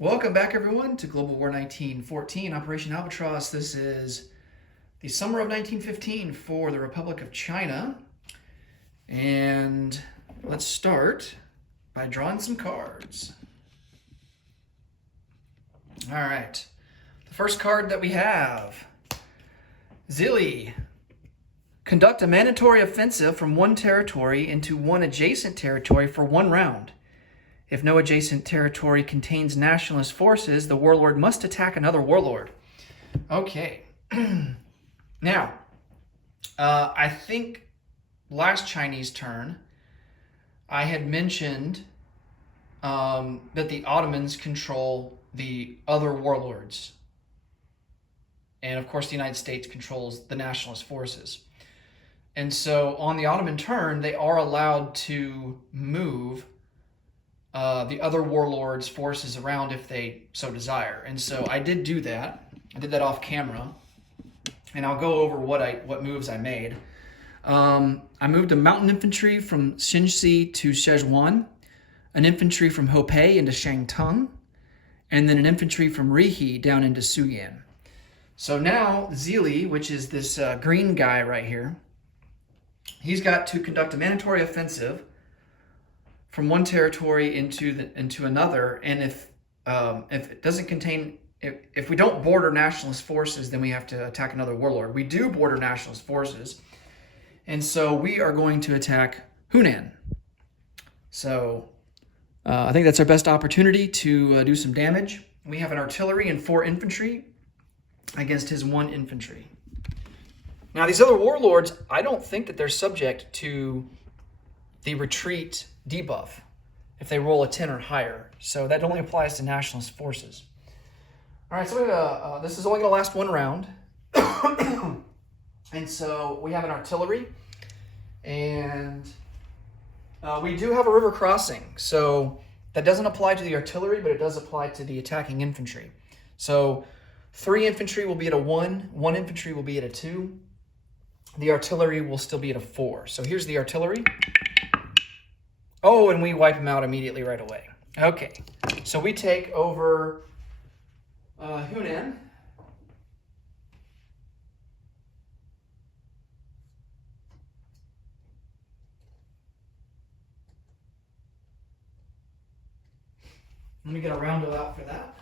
Welcome back, everyone, to Global War 1914, Operation Albatross. This is the summer of 1915 for the Republic of China. And let's start by drawing some cards. All right. The first card that we have, Zili. Conduct a mandatory offensive from one territory into one adjacent territory for 1 round. If no adjacent territory contains nationalist forces, the warlord must attack another warlord. Okay. Now, I think last Chinese turn, I had mentioned that the Ottomans control the other warlords. And of course, the United States controls the nationalist forces. And so on the Ottoman turn, they are allowed to move the other warlords' forces around if they so desire. And so I did do that. I did that off camera. And I'll go over what moves I made. I moved a mountain infantry from Xinxi to Szechuan, an infantry from Hopei into Shangtung, and then an infantry from Rihe down into Suyan. So now Zili, which is this green guy right here, he's got to conduct a mandatory offensive from one territory into another, and if it doesn't contain, if we don't border nationalist forces, then we have to attack another warlord. We do border nationalist forces, and so we are going to attack Hunan. So I think that's our best opportunity to do some damage. We have an artillery and 4 infantry against his 1 infantry. Now these other warlords, I don't think that they're subject to the retreat debuff if they roll a 10 or higher. So that only applies to nationalist forces. All right, so this is only going to last 1 round. And so we have an artillery, and we do have a river crossing. So that doesn't apply to the artillery, but it does apply to the attacking infantry. So 3 infantry will be at a 1, 1 infantry will be at a 2. The artillery will still be at a 4. So here's the artillery. Oh, and we wipe them out immediately right away. Okay, so we take over Hunan. Let me get a roundel out for that.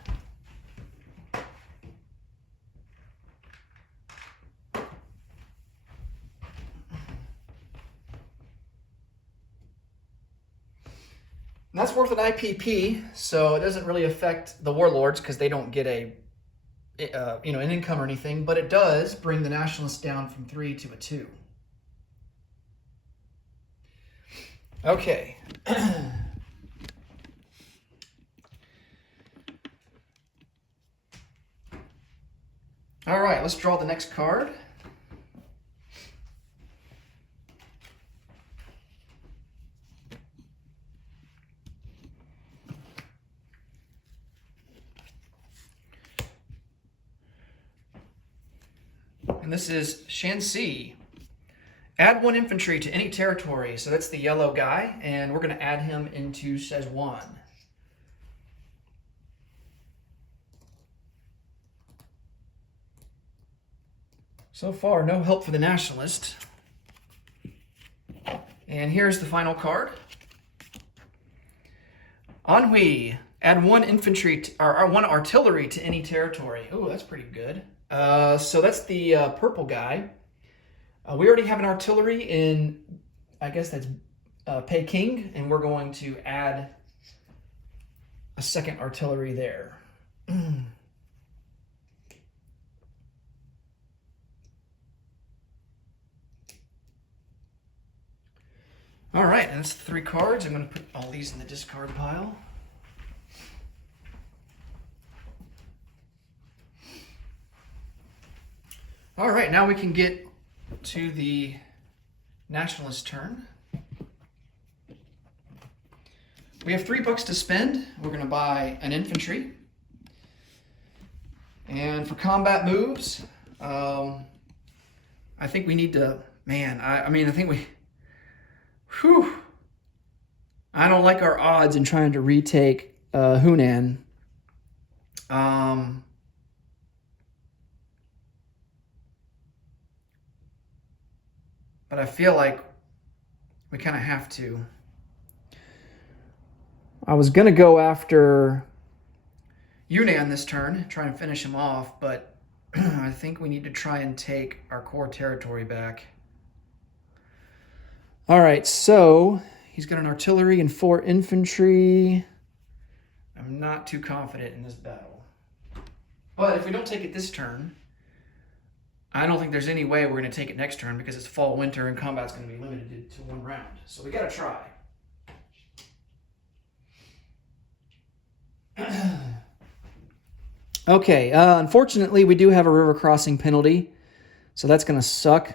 And that's worth an IPP, so it doesn't really affect the warlords because they don't get an income or anything, but it does bring the nationalists down from 3 to a 2. Okay. All right, let's draw the next card. And this is Shanxi. Add 1 infantry to any territory. So that's the yellow guy, and we're going to add him into Szechuan. So far, no help for the nationalist. And here's the final card. Anhui. Add 1 infantry or 1 artillery to any territory. Oh, that's pretty good. So that's the purple guy. We already have an artillery in, I guess that's Peking, and we're going to add a 2nd artillery there. All right, and that's the 3 cards. I'm going to put all these in the discard pile. All right, now we can get to the nationalist turn. We have $3 to spend. We're going to buy an infantry. And for combat moves, I think we need to, I think we, I don't like our odds in trying to retake Hunan. Um, but I feel like we kind of have to. I was going to go after Yunnan this turn, try and finish him off, but I think we need to try and take our core territory back. All right, so he's got an artillery and 4 infantry. I'm not too confident in this battle. But if we don't take it this turn, I don't think there's any way we're going to take it next turn because it's fall, winter, and combat's going to be limited to 1 round. So we got to try. Okay, unfortunately, we do have a river crossing penalty, so that's going to suck.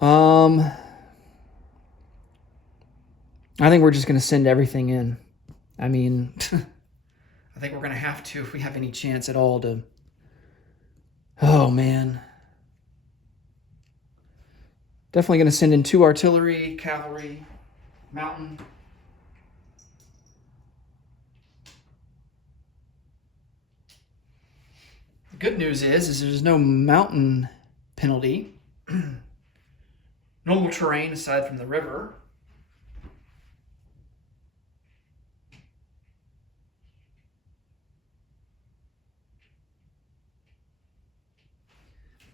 I think we're just going to send everything in. I mean, I think we're going to have to if we have any chance at all to... Oh, man. Definitely going to send in 2 artillery, cavalry, mountain. The good news is there's no mountain penalty. Normal terrain aside from the river.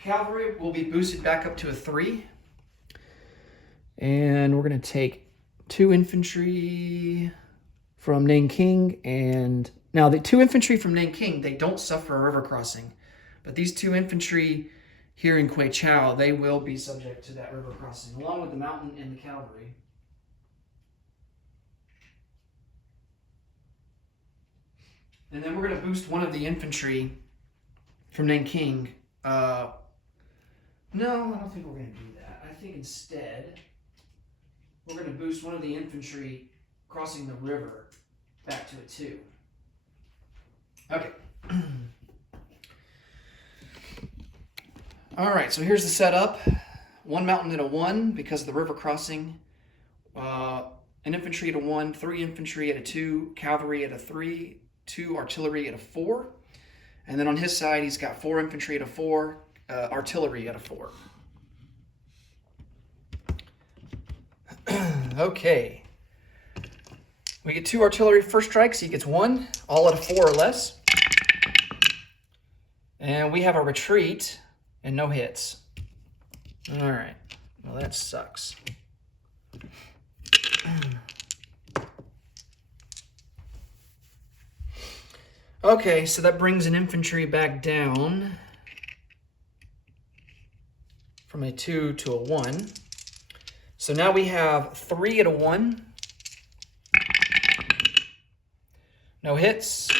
Cavalry will be boosted back up to a 3. And we're going to take 2 infantry from Nanking. And now the 2 infantry from Nanking, they don't suffer a river crossing. But these 2 infantry here in Queichao, they will be subject to that river crossing, along with the mountain and the cavalry. And then we're going to boost one of the infantry from Nanking. No, I don't think we're going to do that. I think instead, we're going to boost one of the infantry crossing the river back to a 2. Okay. All right, so here's the setup. 1 mountain at a 1 because of the river crossing. An infantry at a 1, 3 infantry at a 2, cavalry at a 3, 2 artillery at a 4. And then on his side, he's got 4 infantry at a 4, artillery at a 4. Okay. We get 2 artillery first strikes. He gets 1, all at a 4 or less. And we have a retreat and no hits. All right. Well, that sucks. Okay, so that brings an infantry back down from a 2 to a 1. So now we have 3 at a 1. No hits.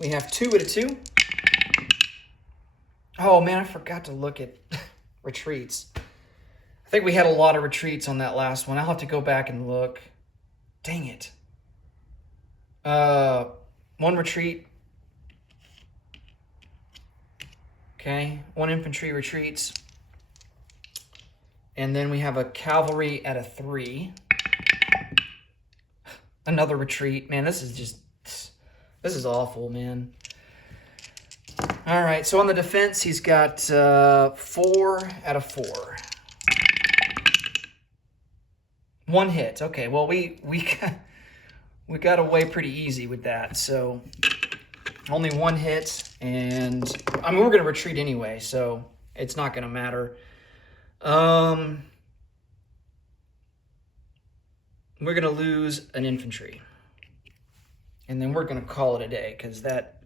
We have 2 at a 2. Oh man, I forgot to look at retreats. I think we had a lot of retreats on that last one. I'll have to go back and look. Dang it. 1 retreat. Okay, 1 infantry retreats. And then we have a cavalry at a 3. Another retreat. Man, this is awful, man. All right, so on the defense, he's got 4 at a 4. 1 hit. Okay, well, we got away pretty easy with that. So only 1 hit, and I mean, we're going to retreat anyway, so it's not going to matter. We're going to lose an infantry. And then we're going to call it a day, because that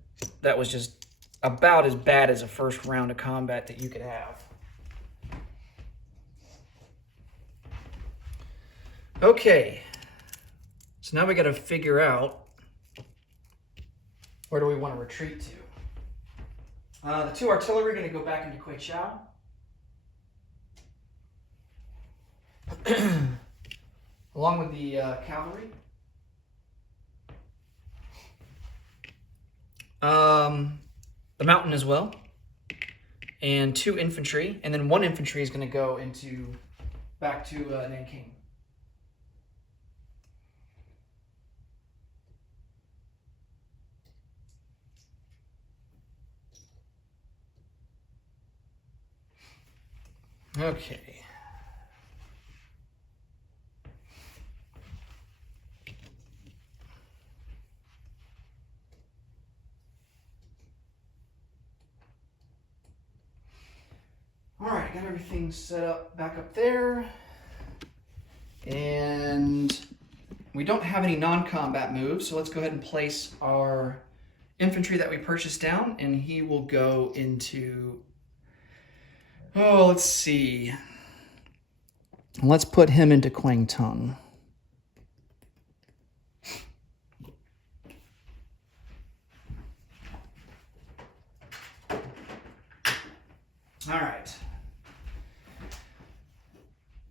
was just about as bad as a first round of combat that you could have. Okay. So now we got to figure out where do we want to retreat to. The 2 artillery are going to go back into Queichao. Along with the cavalry. The mountain as well. And 2 infantry. And then 1 infantry is going to go back to Nanking. Okay. All right, got everything set up back up there. And we don't have any non-combat moves, so let's go ahead and place our infantry that we purchased down, and he will go into, oh, let's see. Let's put him into Kwang Tung. All right.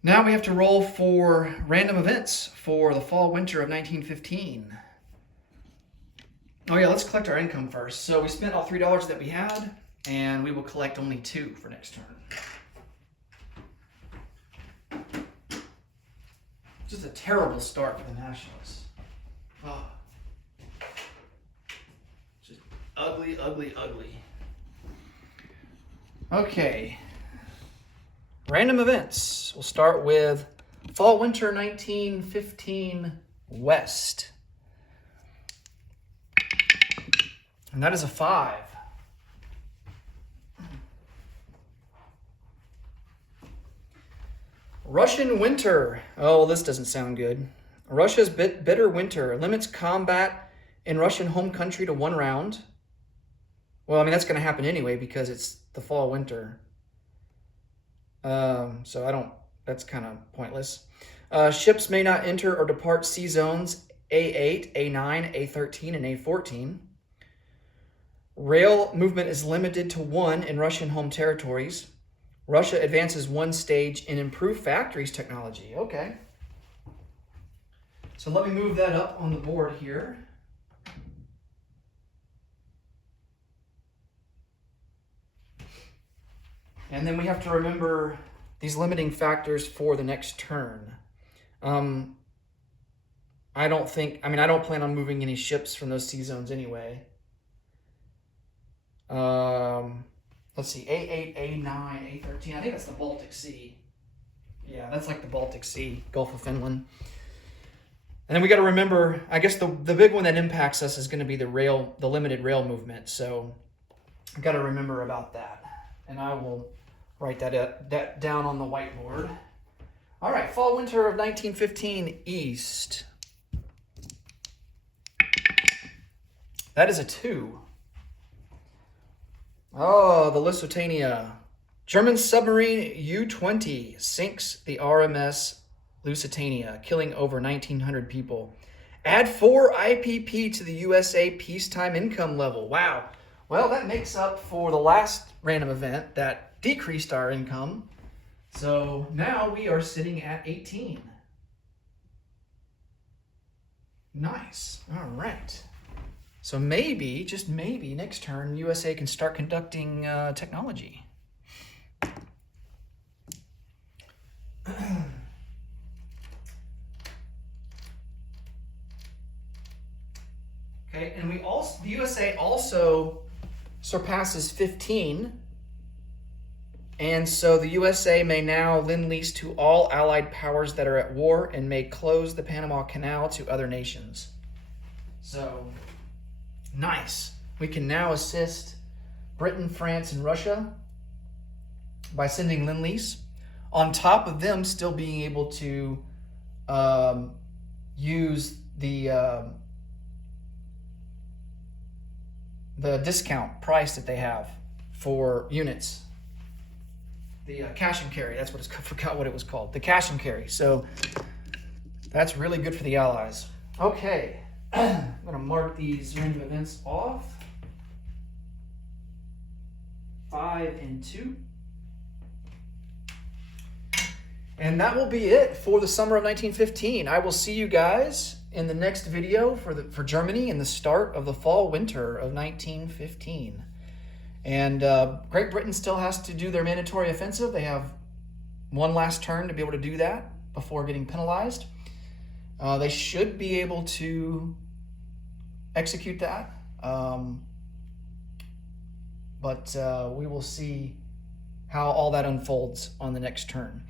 Now we have to roll for random events for the fall-winter of 1915. Oh yeah, let's collect our income first. So we spent all $3 that we had, and we will collect only 2 for next turn. Just a terrible start for the Nationalists. Oh. Just ugly, ugly, ugly. Okay. Random events. We'll start with fall-winter 1915 West. And that is a 5. Russian winter. Oh, this doesn't sound good. Russia's bitter winter limits combat in Russian home country to 1 round. Well, I mean, that's going to happen anyway because it's the fall winter. So that's kind of pointless. Ships may not enter or depart sea zones A8, A9, A13, and A14. Rail movement is limited to 1 in Russian home territories. Russia advances 1 stage in improved factories technology. Okay. So let me move that up on the board here. And then we have to remember these limiting factors for the next turn. I don't plan on moving any ships from those sea zones anyway. Let's see, A8, A9, A13. I think that's the Baltic Sea. Yeah, that's like the Baltic Sea, Gulf of Finland. And then we got to remember, I guess the big one that impacts us is going to be the limited rail movement. So I got to remember about that. And I will write that down on the whiteboard. All right, fall winter of 1915 East. That is a 2. Oh, the Lusitania. German submarine U-20 sinks the RMS Lusitania, killing over 1,900 people. Add 4 IPP to the USA peacetime income level. Wow. Well, that makes up for the last random event that decreased our income. So now we are sitting at 18. Nice. All right. So maybe, just maybe, next turn, USA can start conducting technology. Okay, and the USA also surpasses 15, and so the USA may now lend-lease to all allied powers that are at war and may close the Panama Canal to other nations. So, nice. We can now assist Britain, France, and Russia by sending lend-lease, on top of them still being able to use the discount price that they have for units. The cash and carry, that's what I forgot what it was called. The cash and carry. So that's really good for the Allies. Okay, I'm going to mark these random events off. 5 and 2. And that will be it for the summer of 1915. I will see you guys in the next video for Germany and the start of the fall-winter of 1915. And Great Britain still has to do their mandatory offensive. They have one last turn to be able to do that before getting penalized. They should be able to execute that. But we will see how all that unfolds on the next turn.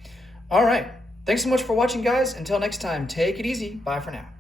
All right. Thanks so much for watching, guys. Until next time, take it easy. Bye for now.